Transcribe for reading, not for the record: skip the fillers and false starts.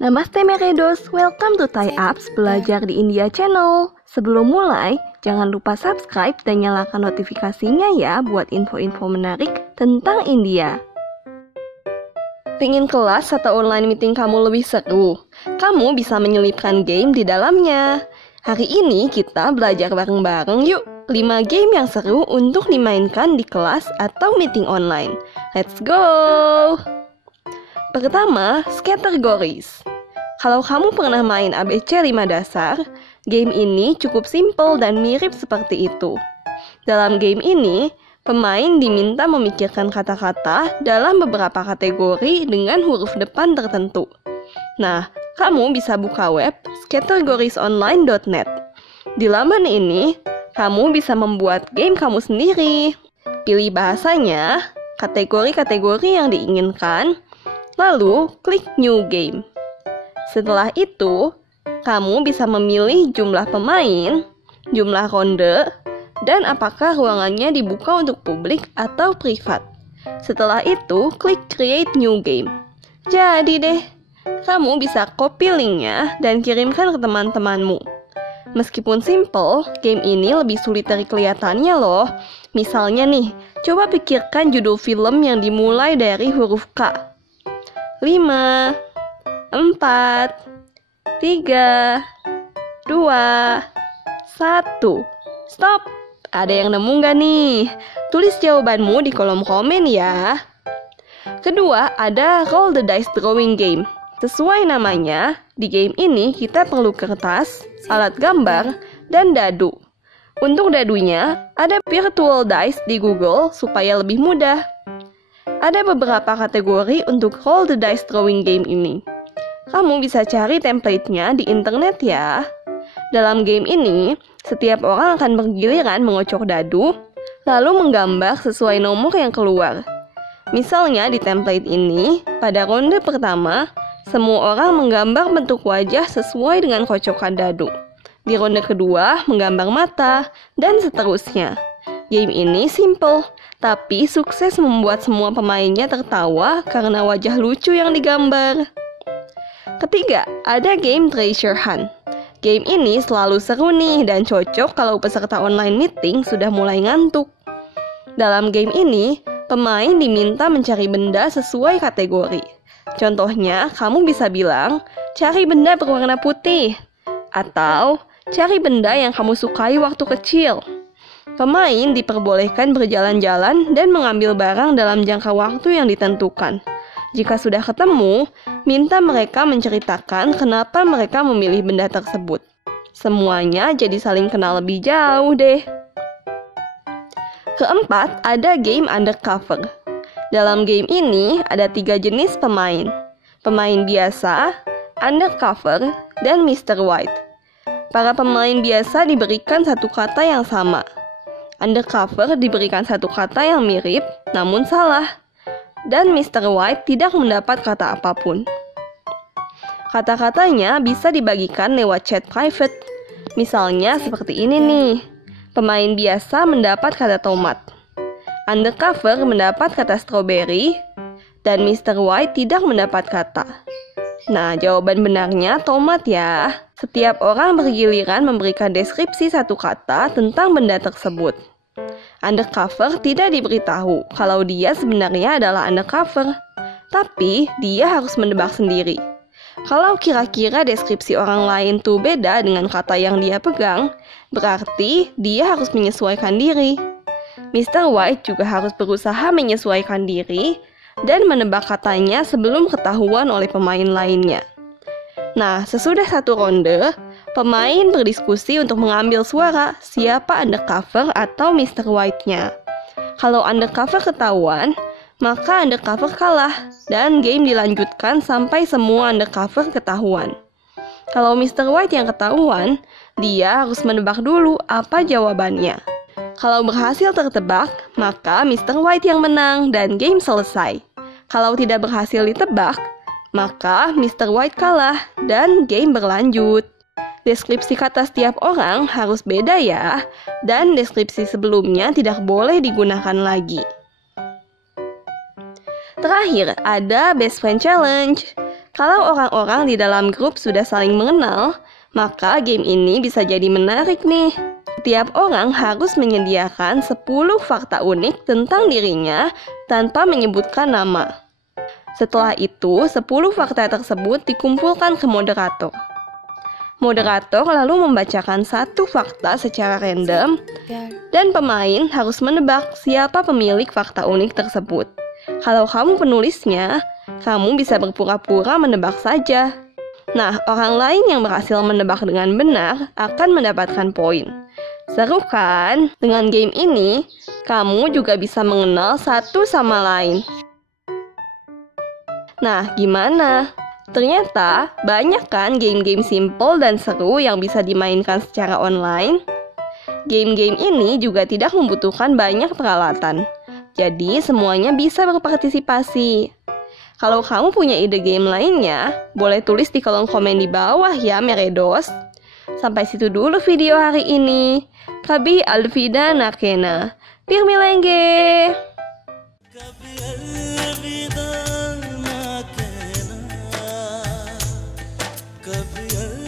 Namaste Meredos, welcome to Thai Apps Belajar di India Channel. Sebelum mulai, jangan lupa subscribe dan nyalakan notifikasinya ya buat info-info menarik tentang India. Pingin kelas atau online meeting kamu lebih seru? Kamu bisa menyelipkan game di dalamnya. Hari ini kita belajar bareng-bareng yuk 5 game yang seru untuk dimainkan di kelas atau meeting online. Let's go! Pertama, Categories. Kalau kamu pernah main ABC 5 dasar, game ini cukup simpel dan mirip seperti itu. Dalam game ini, pemain diminta memikirkan kata-kata dalam beberapa kategori dengan huruf depan tertentu. Nah, kamu bisa buka web categoriesonline.net. Di laman ini, kamu bisa membuat game kamu sendiri. Pilih bahasanya, kategori-kategori yang diinginkan, lalu klik New Game. Setelah itu, kamu bisa memilih jumlah pemain, jumlah ronde, dan apakah ruangannya dibuka untuk publik atau privat. Setelah itu, klik Create New Game. Jadi deh, kamu bisa copy linknya dan kirimkan ke teman-temanmu. Meskipun simple, game ini lebih sulit dari kelihatannya loh. Misalnya nih, coba pikirkan judul film yang dimulai dari huruf K. 5, 4, 3, 2, 1. Stop! Ada yang nemu nggak nih? Tulis jawabanmu di kolom komen ya. Kedua, ada Roll the Dice Drawing Game. Sesuai namanya, di game ini kita perlu kertas, alat gambar, dan dadu. Untuk dadunya, ada virtual dice di Google supaya lebih mudah. Ada beberapa kategori untuk Roll the Dice Drawing Game ini. Kamu bisa cari template-nya di internet ya. Dalam game ini, setiap orang akan bergiliran mengocok dadu, lalu menggambar sesuai nomor yang keluar. Misalnya di template ini, pada ronde pertama, semua orang menggambar bentuk wajah sesuai dengan kocokan dadu. Di ronde kedua, menggambar mata, dan seterusnya. Game ini simple, tapi sukses membuat semua pemainnya tertawa karena wajah lucu yang digambar. Ketiga, ada game Treasure Hunt. Game ini selalu seru nih dan cocok kalau peserta online meeting sudah mulai ngantuk. Dalam game ini, pemain diminta mencari benda sesuai kategori. Contohnya, kamu bisa bilang, cari benda berwarna putih, atau cari benda yang kamu sukai waktu kecil. Pemain diperbolehkan berjalan-jalan dan mengambil barang dalam jangka waktu yang ditentukan. Jika sudah ketemu, minta mereka menceritakan kenapa mereka memilih benda tersebut. Semuanya jadi saling kenal lebih jauh deh. Keempat, ada game Undercover. Dalam game ini ada 3 jenis pemain. Pemain biasa, Undercover, dan Mr. White. Para pemain biasa diberikan satu kata yang sama. Undercover diberikan satu kata yang mirip, namun salah. Dan Mr. White tidak mendapat kata apapun. Kata-katanya bisa dibagikan lewat chat private. Misalnya seperti ini nih. Pemain biasa mendapat kata tomat. Undercover mendapat kata strawberry. Dan Mr. White tidak mendapat kata. Nah, jawaban benarnya tomat ya. Setiap orang bergiliran memberikan deskripsi satu kata tentang benda tersebut. Undercover tidak diberitahu kalau dia sebenarnya adalah undercover, tapi dia harus menebak sendiri. Kalau kira-kira deskripsi orang lain tuh beda dengan kata yang dia pegang, berarti dia harus menyesuaikan diri. Mr. White juga harus berusaha menyesuaikan diri dan menebak katanya sebelum ketahuan oleh pemain lainnya. Nah, sesudah satu ronde, pemain berdiskusi untuk mengambil suara siapa undercover atau Mr. White-nya. Kalau undercover ketahuan, maka undercover kalah dan game dilanjutkan sampai semua undercover ketahuan. Kalau Mr. White yang ketahuan, dia harus menebak dulu apa jawabannya. Kalau berhasil tertebak, maka Mr. White yang menang dan game selesai. Kalau tidak berhasil ditebak, maka Mr. White kalah dan game berlanjut. Deskripsi kata setiap orang harus beda ya, dan deskripsi sebelumnya tidak boleh digunakan lagi. Terakhir, ada Best Friend Challenge. Kalau orang-orang di dalam grup sudah saling mengenal, maka game ini bisa jadi menarik nih. Setiap orang harus menyediakan 10 fakta unik tentang dirinya tanpa menyebutkan nama. Setelah itu, 10 fakta tersebut dikumpulkan ke moderator. Moderator lalu membacakan satu fakta secara random, dan pemain harus menebak siapa pemilik fakta unik tersebut. Kalau kamu penulisnya, kamu bisa berpura-pura menebak saja. Nah, orang lain yang berhasil menebak dengan benar akan mendapatkan poin. Seru kan? Dengan game ini, kamu juga bisa mengenal satu sama lain. Nah, gimana? Ternyata banyak kan game-game simple dan seru yang bisa dimainkan secara online. Game-game ini juga tidak membutuhkan banyak peralatan. Jadi semuanya bisa berpartisipasi. Kalau kamu punya ide game lainnya, boleh tulis di kolom komen di bawah ya, Meredos. Sampai situ dulu video hari ini. Kabi Alvida Nakena. Pirmilenge. कभी